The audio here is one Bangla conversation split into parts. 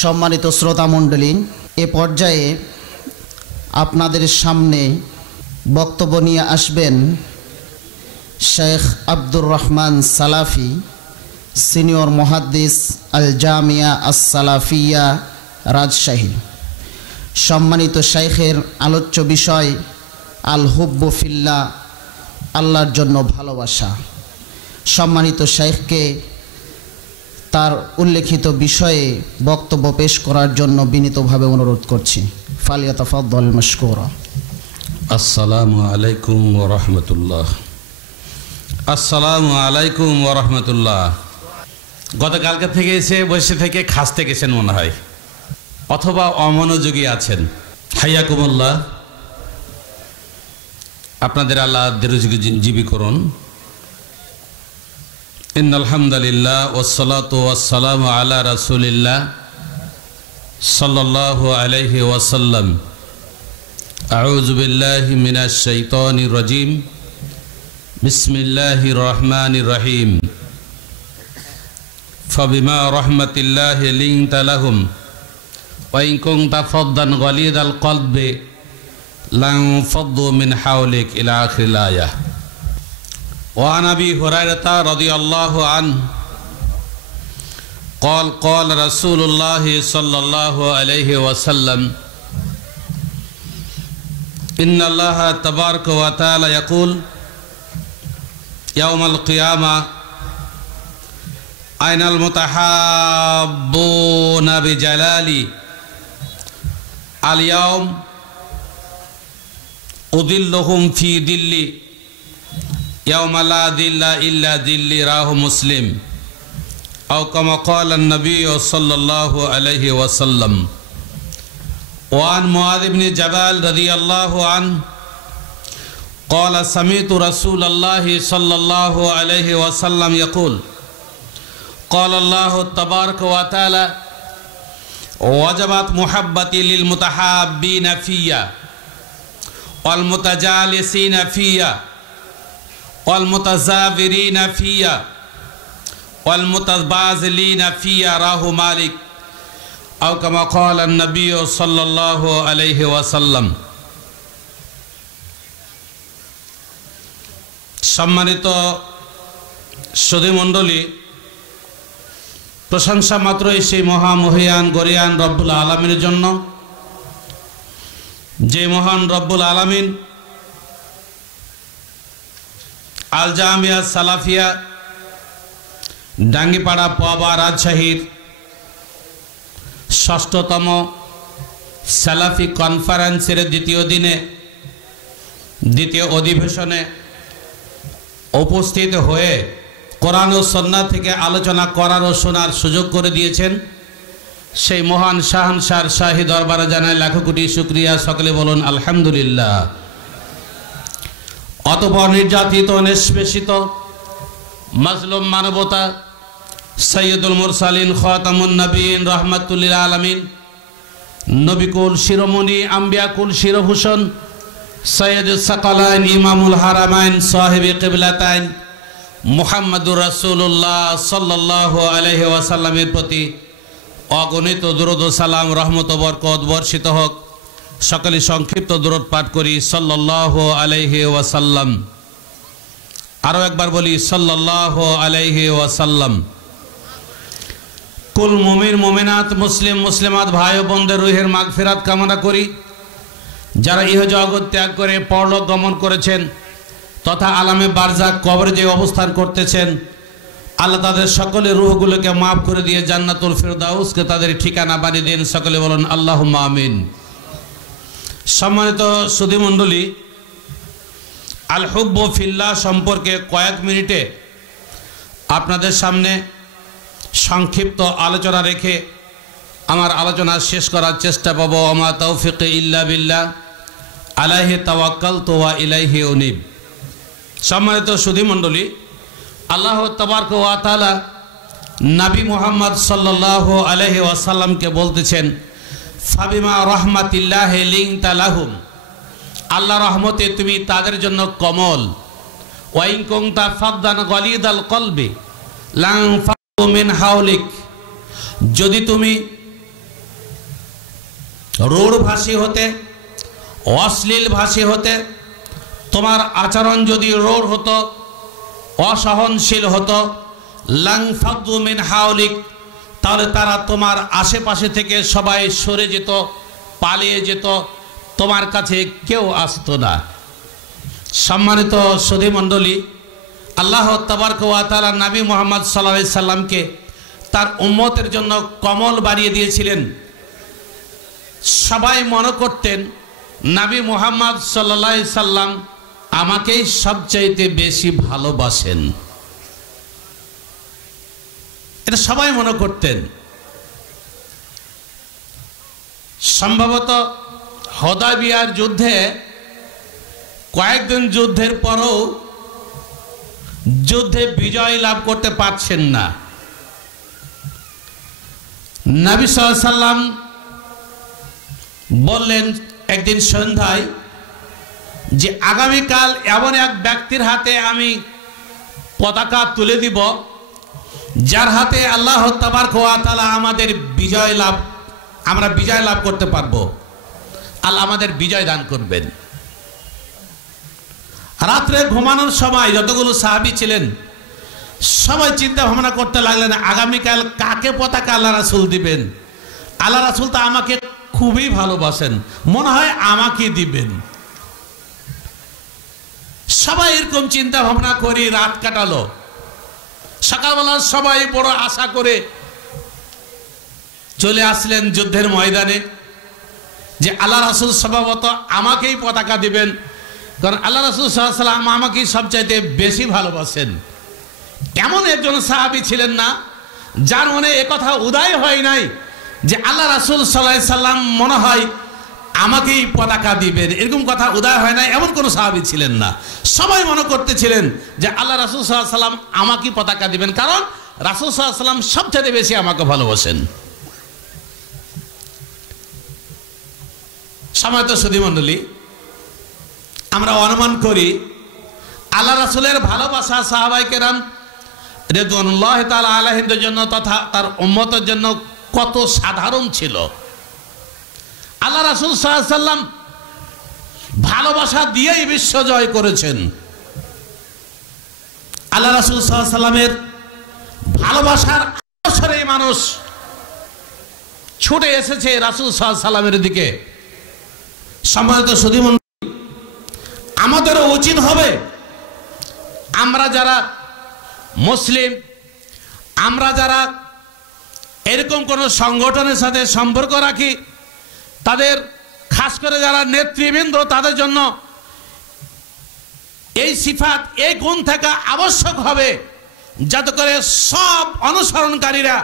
সম্মানিত শ্রোতা মণ্ডলী, এ পর্যায়ে আপনাদের সামনে বক্তব্য নিয়ে আসবেন শেখ আব্দুর রহমান সালাফি, সিনিয়র মুহাদ্দিস আল জামিয়া আস সালাফিয়া রাজশাহী। সম্মানিত শেখের আলোচ্য বিষয় আল হুব্বু ফিল্লাহ, আল্লাহর জন্য ভালোবাসা। সম্মানিত শেখকে তার উল্লেখিত বিষয়ে বক্তব্য পেশ করার জন্য বিনীতভাবে অনুরোধ করছি। ফালিয়াতাফাদ্দাল মাশকুরা। আসসালামু আলাইকুম ওয়া রাহমাতুল্লাহ। আসসালামু আলাইকুম ওয়া রাহমাতুল্লাহ। গতকালকে থেকে এসে বসে থেকে খাসতে গেছেন মনে হয়, অথবা অমনোযোগী আছেন। হাইয়াকুমুল্লাহ, আপনাদের আল্লাহ দীর্ঘজীবী করুন। ইন্নাল হামদুলিল্লাহ ওয়াসসালাতু ওয়াসসালামু আলা রাসূলিল্লাহ সাল্লাল্লাহু আলাইহি ওয়াসাল্লাম। আউযু বিল্লাহি মিনাশ শাইতানির রাজীম। বিসমিল্লাহির রহমানির রহিম। ফাবিমা রাহমাতিল্লাহি লিনতা লাহুম ওয়া ইন কুনতা ফাদ্দান গালিদাল কলবি লান ফাদ্দু মিন হাওলিক ইলা আখিরিল আয়াহ। وعن أبي هريرة رضي الله عنه قال قال رسول الله صلى الله عليه وسلم إن الله تبارك وتعالى يقول يوم القيامة أين المتحابون بجلالي اليوم أظلهم في ظلي يوم لا ظل إلا ظلي راه مسلم أو كما قال النبي صلى الله عليه وسلم. وعن معاذ بن جبل رضي الله عنه قال سمعت رسول الله صلى الله عليه وسلم يقول قال الله تبارك وتعالى وجبت محبتي للمتحابين فيا والمتجالسين فيا والمتزاورين فيا والمتبازلين فيا راه مالك أو كما قال النبي صلى الله عليه وسلم. সম্মানিত সুধী মণ্ডলী, প্রশংসা মাত্রই সেই মহামহিয়ান গরিয়ান রব্বুল আলামিনের জন্য, যে মহান রব্বুল আলামিন আল জামিয়া সালাফিয়া ডাঙ্গিপাড়া পাবা রাজশাহীর ৬ষ্ঠতম সালাফি কনফারেন্সের দ্বিতীয় দিনে দ্বিতীয় অধিবেশনে উপস্থিত হয়ে কোরআন ও সুন্নাহ থেকে আলোচনা করার ও শোনার সুযোগ করে দিয়েছেন। সেই মহান শাহনশার শাহী দরবারে জানায় লাখো কোটি শুকরিয়া। সকলে বলুন আলহামদুলিল্লাহ। অতঃপর নির্যাতিত নিষ্পেষিত মাজলুম মানবতা সৈয়দুল মুরসালিন খাতামুন নবীন রাহমাতুল লিল আলামিন নবিকুল শিরোমণি আম্বিয়াকুল শিরভূষণ সৈয়দুস সাকালাইন ইমামুল হারামাইন সাহেবে কিবলাতাইন মুহাম্মদুর রাসূলুল্লাহ সাল্লাল্লাহু আলাইহি ওয়াসাল্লামের প্রতি অগণিত দুরূদ ও সালাম রহমত ও বরকত বর্ষিত হোক। সকলে সংক্ষিপ্ত দুরূদ পাঠ করি সাল্লাল্লাহু আলাইহি ওয়াসাল্লাম। আরও একবার বলি সাল্লাল্লাহু আলাইহি ওয়াসাল্লাম। কুল মুমিন মুমিনাত মুসলিম মুসলিমাত ভাই ও বোনদের রুহের মাগফিরাত কামনা করি। যারা ইহ জগৎ ত্যাগ করে পরলোক গমন করেছেন তথা আলামে বারজাক কবরে যে অবস্থান করতেছেন, আল্লাহ তাদের সকলের রূহগুলোকে মাফ করে দিয়ে জান্নাতুল ফিরদাউসকে তাদের ঠিকানা বানিয়ে দেন। সকলে বলুন আল্লাহুম্মা আমিন। সম্মানিত সুধী মণ্ডলী, আল হুব্বু ফিল্লাহ সম্পর্কে কয়েক মিনিটে আপনাদের সামনে সংক্ষিপ্ত আলোচনা রেখে আমার আলোচনা শেষ করার চেষ্টা করব। আমা তৌফিক ইল্লা বিল্লাহ আলাইহি তাওয়াক্কালতু ওয়া ইলাইহি উনীব। সম্মানিত সুধী মণ্ডলী, আল্লাহ তাবারক ওয়া তাআলা নবী মুহাম্মদ সাল্লাল্লাহু আলাইহি ওয়াসাল্লামকে বলতেছেন ফাবিমা রাহমাতিল্লাহি লিনতা লাহুম, আল্লাহ রহমতে তুমি তাদের জন্য কমল। ওয়া ইন কুনতা ফাদ্দান গালিদাল কলবি লান ফাদ্দু মিন হাওলিক, যদি তুমি রূঢ়ভাষী হতে, অশ্লীল ভাষী হতে, তোমার আচরণ যদি রূঢ় হতো, অসহনশীল হতো, লাং ফাদু মিন হাওলিক, তাহলে তারা তোমার আশেপাশে থেকে সবাই সরে যেত, পালিয়ে যেত, তোমার কাছে কেউ আসতো না। সম্মানিত সুধী মণ্ডলী, আল্লাহ তাবারক ওয়া তাআলা নবী মুহাম্মদ সাল্লাল্লাহু আলাইহি সাল্লামকে তার উম্মতের জন্য কমল বানিয়ে দিয়েছিলেন। সবাই মনে করতেন নবী মুহাম্মদ সাল্লাল্লাহু আলাইহি সাল্লাম আমাকেই সবচাইতে বেশি ভালোবাসেন, এটা সবাই মনে করতেন। সম্ভবত হুদায়বিয়ার যুদ্ধে কয়েকদিন যুদ্ধের পরও যুদ্ধে বিজয় লাভ করতে পারছেন না। নবী সাল্লাল্লাহু আলাইহি সাল্লাম বললেন একদিন সন্ধ্যায় যে আগামীকাল এমন এক ব্যক্তির হাতে আমি পতাকা তুলে দিব যার হাতে আল্লাহ তাবারক ওয়া তাআলা আমাদের আমরা বিজয় লাভ করতে পারবো, আল্লাহ আমাদের বিজয় দান করবেন। রাত্রে ঘুমানোর সময় যতগুলো সাহাবী ছিলেন সবাই চিন্তা ভাবনা করতে লাগলেন আগামীকাল কাকে পতাকা আল্লাহ রাসূল দিবেন। আল্লাহ রাসূল তো আমাকে খুবই ভালোবাসেন, মনে হয় আমাকে দিবেন। সবাই এরকম চিন্তা ভাবনা করে রাত কাটালো। সকালবেলা সবাই বড় আশা করে চলে আসলেন যুদ্ধের ময়দানে যে আল্লাহ রাসূল সম্ভবত আমাকেই পতাকা দিবেন, কারণ আল্লাহ রাসূল সাল্লাল্লাহু আলাইহি সাল্লাম আমাকেই সবচাইতে বেশি ভালোবাসেন। এমন একজন সাহাবী ছিলেন না যার মনে একথা উদয় হয় নাই যে আল্লাহ রাসূল সাল্লাল্লাহু আলাইহি সাল্লাম মনে হয় আমাকেই পতাকা দিবেন, এরকম কথা উদয় হয় না, এমন কোনো সাহাবী ছিলেন না। সবাই মনে করতেছিলেন যে আল্লাহ রাসূল সাল্লাল্লাহু আলাইহি সাল্লাম আমাকেই পতাকা দিবেন, কারণ রাসূল সাল্লাল্লাহু আলাইহি সাল্লাম সবচেয়ে বেশি আমাকে ভালোবাসেন। সম্মানিত সুধী মণ্ডলী, আমরা অনুমান করি আল্লাহ রাসূলের ভালোবাসা সাহাবায়ে কেরাম রিদওয়ানুল্লাহি তাআলা আলাইহিমদের জন্য তথা তার উম্মতের জন্য কত সাধারণ ছিল। আল্লাহ রাসূল সাল্লাল্লাহু আলাইহি সাল্লাম ভালোবাসা দিয়েই বিশ্ব জয় করেছেন। আল্লাহ রাসূল সাল্লাল্লাহু আলাইহি সাল্লামের ভালোবাসার আশরে মানুষ ছুটে এসেছে রাসূল সাল্লাল্লাহু আলাইহি সাল্লামের দিকে। সম্মানিত সুধী মণ্ডলী, আমাদেরও উচিত হবে আমরা যারা মুসলিম, আমরা যারা এরকম কোন সংগঠনের সাথে সম্পর্ক রাখি, তাদের খাস করে যারা নেতৃবৃন্দ, তাদের জন্য এই সিফাত, এই গুণ থাকা আবশ্যক হবে যাতে করে সব অনুসরণকারীরা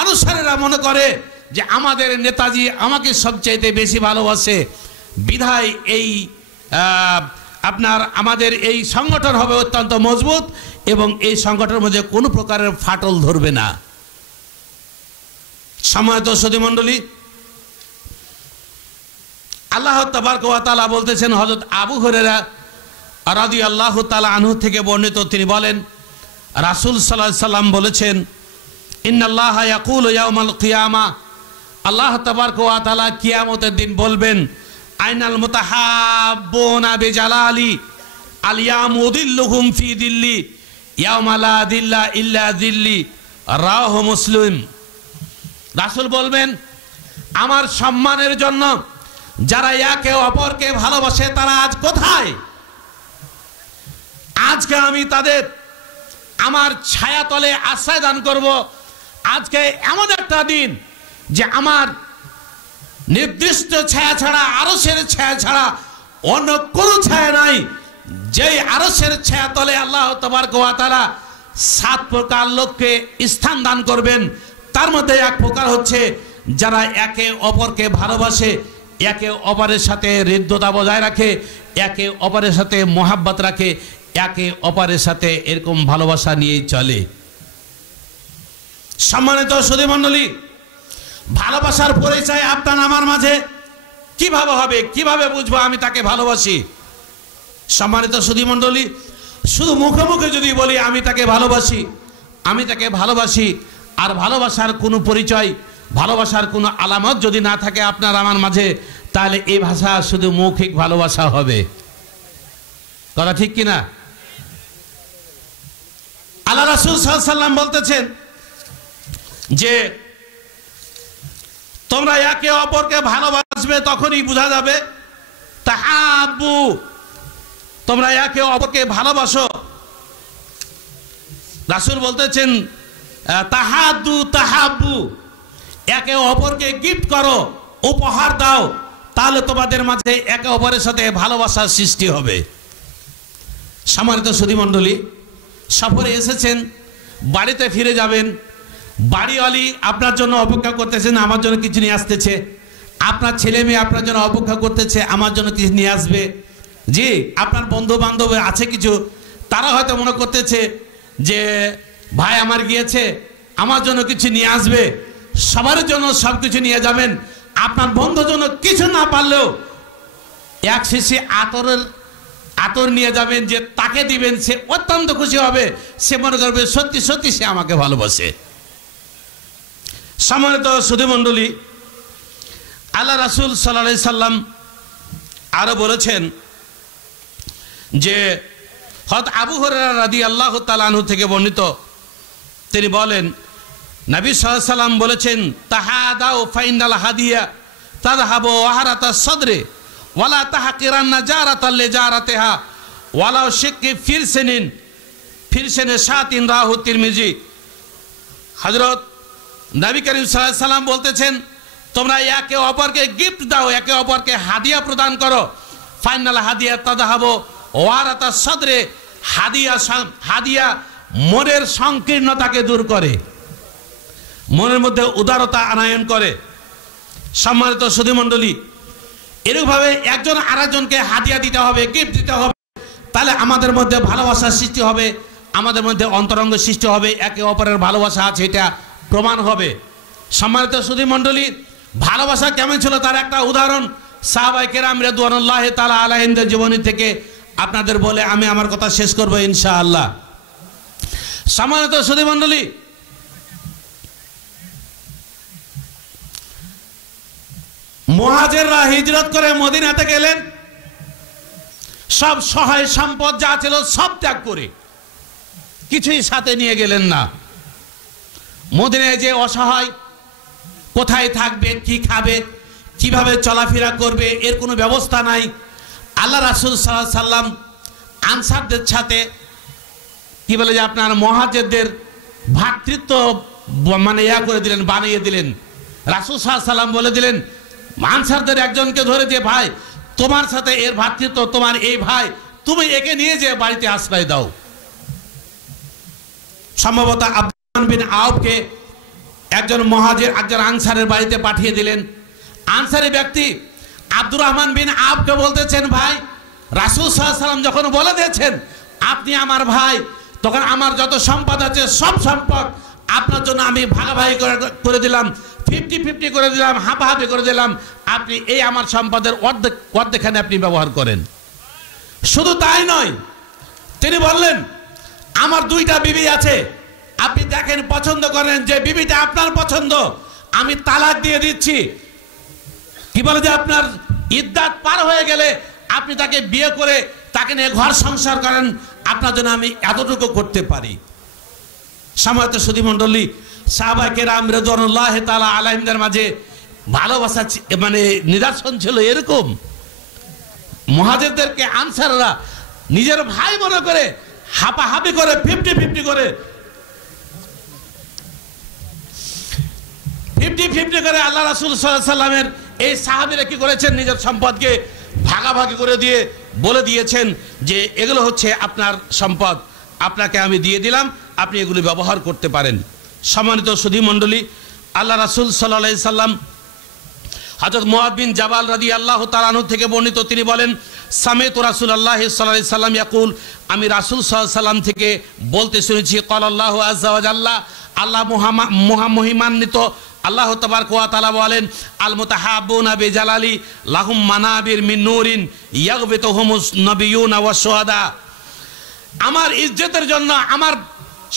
অনুসারীরা মনে করে যে আমাদের নেতাজি আমাকে সবচাইতে বেশি ভালোবাসে, বিধায় এই আমাদের এই সংগঠন হবে অত্যন্ত মজবুত এবং এই সংগঠনের মধ্যে কোনো প্রকারের ফাটল ধরবে না। সম্মানিত সুধী মণ্ডলী, আল্লাহ তাবারক ওয়া তাআলা বলতেছেন, হযরত আবু হুরায়রা রাদিয়াল্লাহু তাআলা আনহু থেকে বর্ণিত, তিনি বলেন রাসূল সাল্লাল্লাহু আলাইহি সাল্লাম বলেছেন, ইন্নাল্লাহা ইয়াকুলু ইয়াউমাল কিয়ামা, আল্লাহ তাবারক ওয়া তাআলা কিয়ামতের দিন বলবেন, আইনাল মুতাহাব্বুনা বিজালালি আলিয়ামুদিল্লুহুম ফি দিল্লি ইয়াউমা লা দিল্লা ইল্লা দিল্লি, রাওয়াহু মুসলিম। রাসূল বলবেন, আমার সম্মানের জন্য যারা একে অপরকে ভালোবাসে তারা আজ কোথায়? আজকে আমি তাদের আমার ছায়াতলে আশ্রয় দান করব। আজকে এমন একটা দিন যে আমার নির্দিষ্ট ছায়া ছাড়া, আরশের ছায়া ছাড়া অন্য কোনো ছায়া নাই। যেই আরশের ছায়া তলে আল্লাহ তাবারক ওয়া তাআলা 7 প্রকার লোককে স্থান দান করবেন, তার মধ্যে এক প্রকার হচ্ছে যারা একে অপরকে ভালোবাসে, একে অপরের সাথে হৃদ্যতা বজায় রাখে, একে অপরের সাথে মোহাব্বত রাখে, একে অপরের সাথে এরকম ভালোবাসা নিয়ে চলে। সম্মানিত সুধী মণ্ডলী, ভালোবাসার পরিচয় আপনার আমার মাঝে কিভাবে হবে, কিভাবে বুঝবো আমি তাকে ভালোবাসি? সম্মানিত সুধী মণ্ডলী, শুধু মুখে মুখে যদি বলি আমি তাকে ভালোবাসি, আমি তাকে ভালোবাসি, আর ভালোবাসার কোনো পরিচয় ভালোবাসার কোনো আলামত যদি না থাকে আপনার আমার মাঝে, তাহলে এই ভাষা শুধু মৌখিক ভালোবাসা হবে। কথা ঠিক কিনা? আল্লাহ রাসূল সাল্লাল্লাহু আলাইহি সাল্লাম বলতেছেন যে তোমরা একে অপরকে ভালোবাসবে তখনই বোঝা যাবে তাহাব্বু, তোমরা একে অপরকে ভালোবাসো। রাসূল বলতেছেন তাহাদু তাহাব্বু, একে অপরকে গিফট করো, উপহার দাও, তাহলে তোমাদের মাঝে একে অপরের সাথে ভালোবাসার সৃষ্টি হবে। সম্মানিত সুধীমণ্ডলী, সফরে এসেছেন, বাড়িতে ফিরে যাবেন, বাড়িওয়ালি আপনার জন্য অপেক্ষা করতেছেন, আমার জন্য কিছু নিয়ে আসতেছে। আপনার ছেলে মেয়ে আপনার জন্য অপেক্ষা করতেছে, আমার জন্য কিছু নিয়ে আসবে। জি, আপনার বন্ধু বান্ধব আছে কিছু, তারা হয়তো মনে করতেছে যে ভাই আমার গিয়েছে, আমার জন্য কিছু নিয়ে আসবে। সবার জন্য সব কিছু নিয়ে যাবেন। আপনার বন্ধুর জন্য কিছু না পারলেও এক শিশি আতর নিয়ে যাবেন, যে তাকে দিবেন, সে অত্যন্ত খুশি হবে, সে মনে করবে সত্যি সত্যি সে আমাকে ভালোবাসে। সম্মানিত সুধীমণ্ডলী, আল্লাহ রাসূল সাল্লাল্লাহু আলাইহি সাল্লাম আরো বলেছেন যে হযরত আবু হুরায়রা রাদিয়াল্লাহু তাআলা আনহু থেকে বর্ণিত, তিনি বলেন নবী সাল্লাল্লাহু আলাইহি সাল্লাম বলেছেন তাহাদাউ ফাইনাল হাদিয়া তাযহাবু ওয়াহারাতা সাদরি ওয়ালা তাহকিরান্না জারাতাল লিজারাতিহা ওয়ালাউ শিক্কি ফিরসেনে শাতিন রাহু তিরমিজি। হযরত নবী করিম সাল্লাল্লাহু আলাইহি সাল্লাম বলতেছেন তোমরা একে অপরকে গিফট দাও, একে অপরকে হাদিয়া প্রদান করো। ফাইনাল হাদিয়া তাযহাবু ওয়ারাতা সাদরি, হাদিয়া মনের সংকীর্ণতাকে দূর করে, মনের মধ্যে উদারতা আনয়ন করে। সম্মানিত সুধীমণ্ডলী, এরকমভাবে একজন আরেকজনকে হাদিয়া দিতে হবে, গিফট দিতে হবে, তাহলে আমাদের মধ্যে ভালোবাসার সৃষ্টি হবে, আমাদের মধ্যে অন্তরঙ্গ সৃষ্টি হবে, একে অপরের ভালোবাসা আছে এটা প্রমাণ হবে। সম্মানিত সুধীমণ্ডলী, ভালোবাসা কেমন ছিল তার একটা উদাহরণ সাহাবায়ে কেরাম রিদওয়ানুল্লাহি তাআলা আলাইহিমদের জীবনী থেকে আপনাদের বলে আমি আমার কথা শেষ করব ইনশাআল্লাহ। সম্মানিত সুধীমণ্ডলী, মুহাজিররা হিজরত করে মদিনাতে গেলেন, সব সহায় সম্পদ যা ছিল সব ত্যাগ করে, কিছুই সাথে নিয়ে গেলেন না। মদিনায় যে অসহায়, কোথায় থাকবে, কি খাবে, কিভাবে চলাফেরা করবে, এর কোনো ব্যবস্থা নাই। আল্লাহ রাসূল সাল্লাল্লাহু আলাইহি সাল্লাম আনসারদের সাথে কি বলে যে আপনার মুহাজিরদের ভ্রাতৃত্ব মানে করে দিলেন, বানিয়ে দিলেন। রাসূল সাল্লাল্লাহু আলাইহি সাল্লাম বলে দিলেন আনসারদের একজনকে ধরে, যে ভাই তোমার সাথে এর ভ্রাতৃত্ব, তোমার এই ভাই, তুমি একে নিয়ে যে বাড়িতে আশ্রয় দাও। সম্ভবত আব্দুর বিন আওফকে একজন মুহাজির একজন আনসারের বাড়িতে পাঠিয়ে দিলেন। আনসারি ব্যক্তি আব্দুর রহমান বিন আওফকে বলতেছেন ভাই রাসূল সাল্লাল্লাহু আলাইহি সাল্লাম যখন বলে দিয়েছেন আপনি আমার ভাই, তখন আমার যত সম্পদ আছে সব সম্পদ আপনার জন্য আমি ভাগাভাগি করে দিলাম, 50-50 করে দিলাম, হাফাহাফি করে দিলাম, আপনি এই আমার সম্পদের অর্ধেকখানে আপনি ব্যবহার করেন। শুধু তাই নয়, তিনি বললেন আমার 2টা বিবি আছে, আপনি দেখেন পছন্দ করেন, যে বিবিটা আপনার পছন্দ আমি তালাক দিয়ে দিচ্ছি। কি বলে যে আপনার ইদ্দাত পার হয়ে গেলে আপনি তাকে বিয়ে করে তাকে নিয়ে ঘর সংসার করেন, আপনার জন্য আমি এতটুকু করতে পারি। সম্মানিত সুধীমণ্ডলী, সাহাবায়ে কেরাম রিদওয়ানুল্লাহি তাআলা আলাইহিমদের মাঝে ভালোবাসা মানে নিদর্শন ছিল এরকম। মুহাজিরদেরকে আনসাররা নিজের ভাই মনে করে হাপাহাপি করে 50-50 করে 50-50 করে আল্লাহ রাসূল সাল্লাল্লাহু আলাইহি সাল্লামের এই সাহাবীরা কি করেছেন, নিজের সম্পদকে ভাগাভাগি করে দিয়ে বলে দিয়েছেন যে এগুলো হচ্ছে আপনার সম্পদ, আপনাকে আমি দিয়ে দিলাম, আপনি এগুলো ব্যবহার করতে পারেন। সম্মানিত সুধীমণ্ডলী, আল্লাহ রাসূল সাল্লাল্লাহু আলাইহি সাল্লাম হযরত মুআয বিন জাবাল রাদিয়াল্লাহু তাআলা আনহু থেকে বর্ণিত, তিনি বলেন সামিতু রাসূলুল্লাহ সাল্লাল্লাহু আলাইহি সাল্লাম ইয়াকুল, আমি রাসূল সাল্লাল্লাহু আলাইহি সাল্লাম থেকে বলতে শুনেছি ক্বালাল্লাহু আযজা ওয়া জাল্লা, আল্লাহ মহিমান্বিত আল্লাহ তাবারক ওয়া তাআলা বলেন আল মুতাহাব্বুনা বিজালালি লাহুম মানাবির মিন নূরিন ইয়াগবিতুহুমুস নবিয়্যুনা ওয়াস শুহাদা। আমার ইজ্জতের জন্য, আমার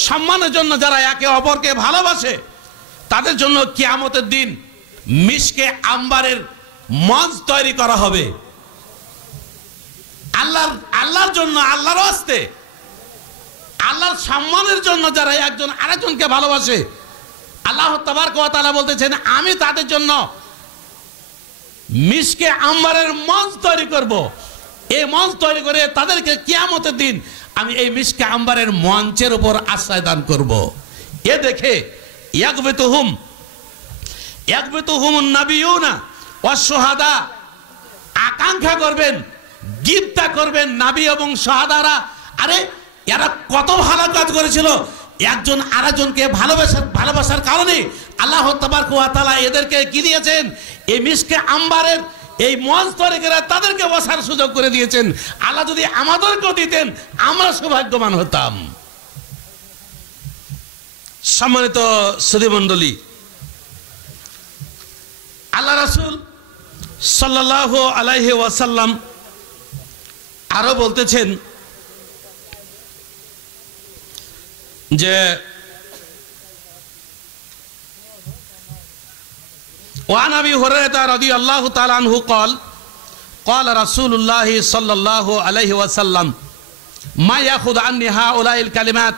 সম্মানের জন্য যারা একে অপরকে ভালোবাসে তাদের জন্য কিয়ামতের দিন মিশকে আম্বারের মঞ্চ তৈরি করা হবে। আল্লাহর জন্য, আল্লাহর হস্তে, আল্লাহর সম্মানের জন্য যারা একজন আরেকজনকে ভালোবাসে, আল্লাহ তাবারক ওয়া তাআলা বলতেছেন আমি তাদের জন্য মিশকে আম্বারের মঞ্চ তৈরি করব। এই মঞ্চ তৈরি করে তাদেরকে কিয়ামতের দিন আমি এই মিশকে আম্বারের মঞ্চের উপর আশ্রয় দান করব। এ দেখে ইয়াকবিতুহুমুন নাবিয়ুনা ওয়াস শুহাদা, আকাঙ্ক্ষা করবেন, গিবতা করবেন নবী এবং শাহাদারা, আরে এরা কত ভালো কাজ করেছিল। একজন আরেকজনকে ভালোবাসার কারণে আল্লাহ তাবারক ওয়া তাআলা এদেরকে কি দিয়েছেন? এই মিশকে আম্বারের এই মঞ্চ তৈরি করে তাদেরকে বসার সুযোগ করে দিয়েছেন। আল্লাহ যদি আমাদেরকেও দিতেন আমরা সৌভাগ্যবান হতাম। সম্মানিত সুধীমণ্ডলী, আল্লাহ রাসূল সাল্লাল্লাহু আলাইহি ওয়াসাল্লাম আরো বলতেছেন যে وعن أبي هريرة رضي الله تعالى عنه قال قال رسول الله صلى الله عليه وسلم ما يأخذ عني هؤلاء الكلمات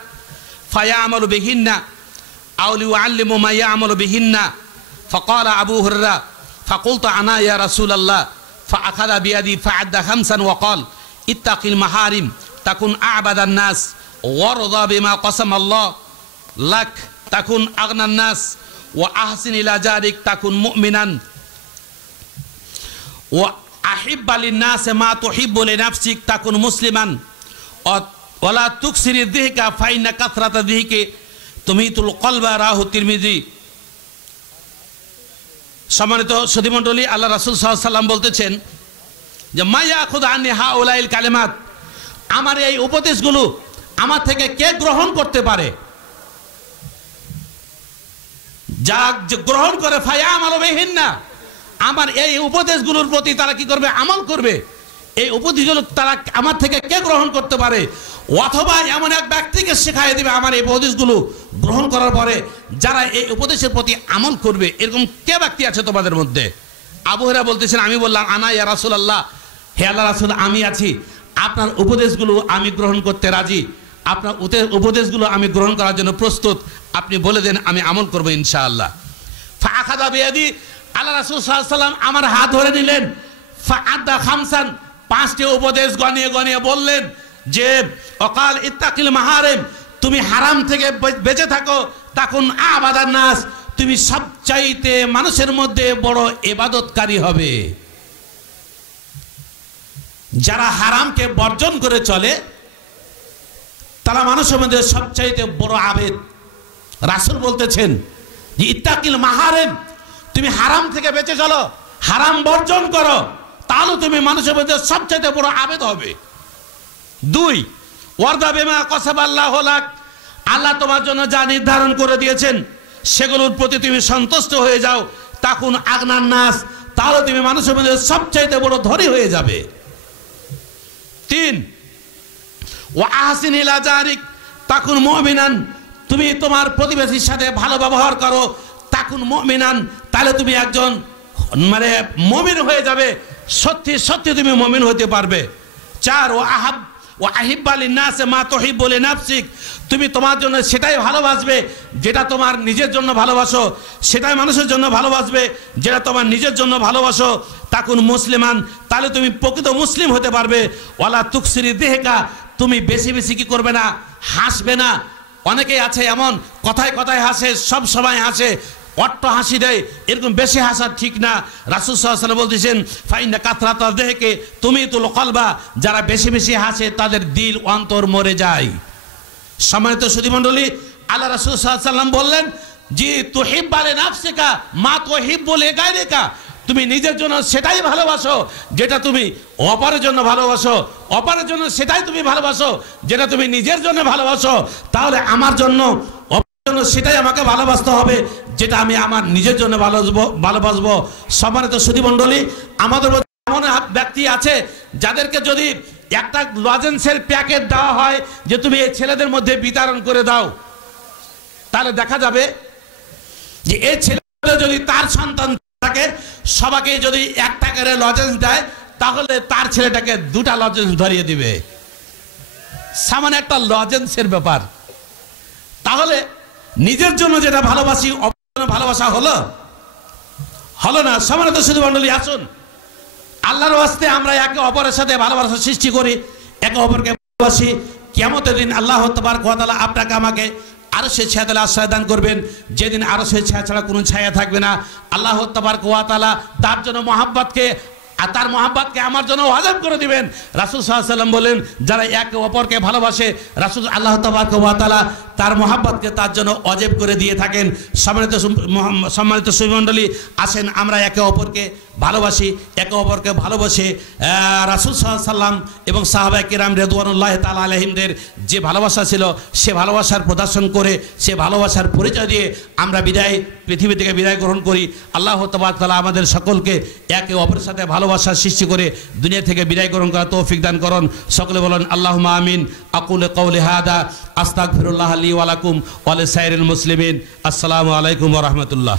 فيعمل بهن أو ليعلم ما يعمل بهن فقال أبو هريرة فقلت أنا يا رسول الله فأخذ بيدي فعد خمسا وقال اتق المحارم تكن أعبد الناس وارضى بما قسم الله لك تكن أغنى الناس وأحسن إلى جارك تكن مؤمنا وأحب للناس ما تحب لنفسك تكن مسلما ولا تكسر الضحك فإن كثرة الضحك تميت القلب রাহ তিরমিজি। সম্মানিত সুধীমণ্ডলী, আল্লাহ রাসূল সাল্লাল্লাহু আলাইহি ওয়াসাল্লাম বলতেছেন যে মা ইয়াখুযু আন্নি হাউলাইল কালিমাত, আমার এই উপদেশগুলো আমার থেকে কে গ্রহণ করতে পারে? যারা গ্রহণ করে ফায়ামালু বিহিন্না, আমার এই উপদেশগুলোর প্রতি তারা কি করবে? আমল করবে। এই উপদেশগুলো তারা আমার থেকে কে গ্রহণ করতে পারে? অথবা এমন এক ব্যক্তিকে শেখায় দিবে আমার এই উপদেশগুলো গ্রহণ করার পরে যারা এই উপদেশের প্রতি আমল করবে। এরকম কে ব্যক্তি আছে তোমাদের মধ্যে? আবু হুরায়রা বলতেছেন আমি বললাম আনা ইয়া রাসূলুল্লাহ, হে আল্লাহর রাসূল আমি আছি, আপনার উপদেশগুলো আমি গ্রহণ করতে রাজি, আপনার উপদেশগুলো আমি গ্রহণ করার জন্য প্রস্তুত, আপনি বলে দেন আমি আমল করব ইনশাআল্লাহ। ফাআখাযা বিয়াদি, আল্লাহ রাসূল সাল্লাল্লাহু আলাইহি ওয়াসাল্লাম আমার হাত ধরে নিলেন, ফাআদা খামসান, পাঁচটি উপদেশ গনিয়ে গনিয়ে বললেন যে ওয়াকাল ইত্তাকিল মাহারিম, তুমি হারাম থেকে বেঁচে থাকো, তাকুন আবাদান নাস, তুমি সবচাইতে মানুষের মধ্যে বড় ইবাদতকারী হবে। যারা হারামকে বর্জন করে চলে তারা মানুষের মধ্যে সবচাইতে বড় আবেদ। রাসূল বলতেছেন যে ইত্তাকিল মাহারিম, তুমি হারাম থেকে বেঁচে চলো, হারাম বর্জন করো, তাহলে তুমি মানুষের মধ্যে সবচাইতে বড় আবেদ হবে। দুই, ওয়ারদা বিমা কাসাবাল্লাহু লাক, আল্লাহ তোমার জন্য যা নির্ধারণ করে দিয়েছেন সেগুলোর প্রতি তুমি সন্তুষ্ট হয়ে যাও, তাকুন আগনান নাস, তাহলে তুমি মানুষের মধ্যে সবচাইতে বড় ধনী হয়ে যাবে। তিন, ওয়া আহসিন ইলা জারিক তাকুন মুমিনান, তুমি তোমার প্রতিবেশীর সাথে ভালো ব্যবহার করো, তাকুন মুমিনান, তাহলে তুমি একজন মুমিন হয়ে যাবে, সত্যি সত্যি তুমি মুমিন হতে পারবে। চার, ওয়া আহিব্বা লিন-নাস মা তুহিব্বু লিনাফসিক, তুমি তোমার জন্য সেটাই ভালোবাসবে যেটা তোমার নিজের জন্য ভালোবাসো, সেটাই মানুষের জন্য ভালোবাসবে যেটা তোমার নিজের জন্য ভালোবাসো, তাকুন মুসলিমান, তাহলে তুমি প্রকৃত মুসলিম হতে পারবে। ওয়ালা তুকসিরি দিহকা, তুমি বেশি বেশি কি করবে না? হাসবে না। অনেকেই আছে এমন কথায় কথায় হাসে, সব সময় হাসে, অট্ট হাসি দেয়, এরকম বেশি হাসা ঠিক না। রাসূল সাল্লাল্লাহু আলাইহি ওয়াসাল্লাম বলতেছেন ফাইন্না কাতরাতা দিহকে তুমিতুল কলবা, যারা বেশি বেশি হাসে তাদের দিল অন্তর মরে যায়। সম্মানিত সুধীমণ্ডলী, আল্লাহ রাসূল সাল্লাল্লাহু আলাইহি ওয়াসাল্লাম বললেন যে তুহিব্বা লিনাফসিকা মা তুহিব্বু লিগায়রিকা, তুমি নিজের জন্য সেটাই ভালোবাসো যেটা তুমি অপরের জন্য ভালোবাসো, অপরের জন্য সেটাই তুমি ভালোবাসো যেটা তুমি নিজের জন্য ভালোবাসো, তাহলে আমার জন্য সেটাই আমাকে ভালোবাসতে হবে যেটা আমি আমার নিজের জন্য ভালোবাসবো। সম্মানিত সুধীমণ্ডলী, আমাদের মধ্যে এমন ব্যক্তি আছে যাদেরকে যদি একটা লজেন্সের প্যাকেট দেওয়া হয় যে তুমি এই ছেলেদের মধ্যে বিতরণ করে দাও, তাহলে দেখা যাবে যে এই ছেলেটা যদি তার সন্তান থাকে সবাইকে যদি একটা করে লজেন্স দেয় তাহলে তার ছেলেটাকে 2টা লজেন্স ধরিয়ে দিবে। সামান্য একটা লজেন্সের ব্যাপার। তাহলে নিজের জন্য যেটা ভালোবাসি ভালোবাসা হলো না। সম্মানিত সুধী মণ্ডলী, আসুন আল্লাহর ওয়াস্তে আমরা একে অপরের সাথে ভালোবাসা সৃষ্টি করি, একে অপরকে ভালোবাসি। কিয়ামতের দিন আল্লাহ তাবারক ওয়া তাআলা আপনাকে আমাকে আরশের ছায়াতলে আশ্রয় দান করবেন, যেদিন আরশের ছায়া ছাড়া কোনো ছায়া থাকবে না। আল্লাহ তাবারক ওয়া তাআলা তার জন্য মহাব্বতকে তার মহাব্বতকে আমার জন্য ওয়াজিব করে দিবেন। রাসূল সাল্লাল্লাহু আলাইহি ওয়াসাল্লাম বলেন, যারা একে অপরকে ভালোবাসে রাসূল আল্লাহ তাবারক ওয়া তাআলা তার মহাব্বতকে তার জন্য ওয়াজিব করে দিয়ে থাকেন। সম্মানিত সুধীমণ্ডলী, আসেন আমরা একে অপরকে ভালোবাসি, একে অপরকে ভালোবাসে রাসূল সাল্লাল্লাহু আলাইহি ওয়াসাল্লাম এবং সাহাবায়ে কিরাম রিদওয়ানুল্লাহি তাআলা আলাইহিমদের যে ভালোবাসা ছিল সে ভালোবাসার প্রদর্শন করে, সে ভালোবাসার পরিচয় দিয়ে আমরা পৃথিবী থেকে বিদায় গ্রহণ করি। আল্লাহ তাবারক ওয়া তাআলা আমাদের সকলকে একে অপরের সাথে ভালোবাসার সৃষ্টি করে দুনিয়া থেকে বিদায় গ্রহণ করার তৌফিক দান করুন। সকলে বলেন আল্লাহুম্মা আমিন। আকুলু কওলি হাদা আস্তাগফিরুল্লাহ লি ওয়া লাকুম ওয়া লিসাইরিল মুসলিমিন। আসসালামু আলাইকুম ওয়া রাহমাতুল্লাহ।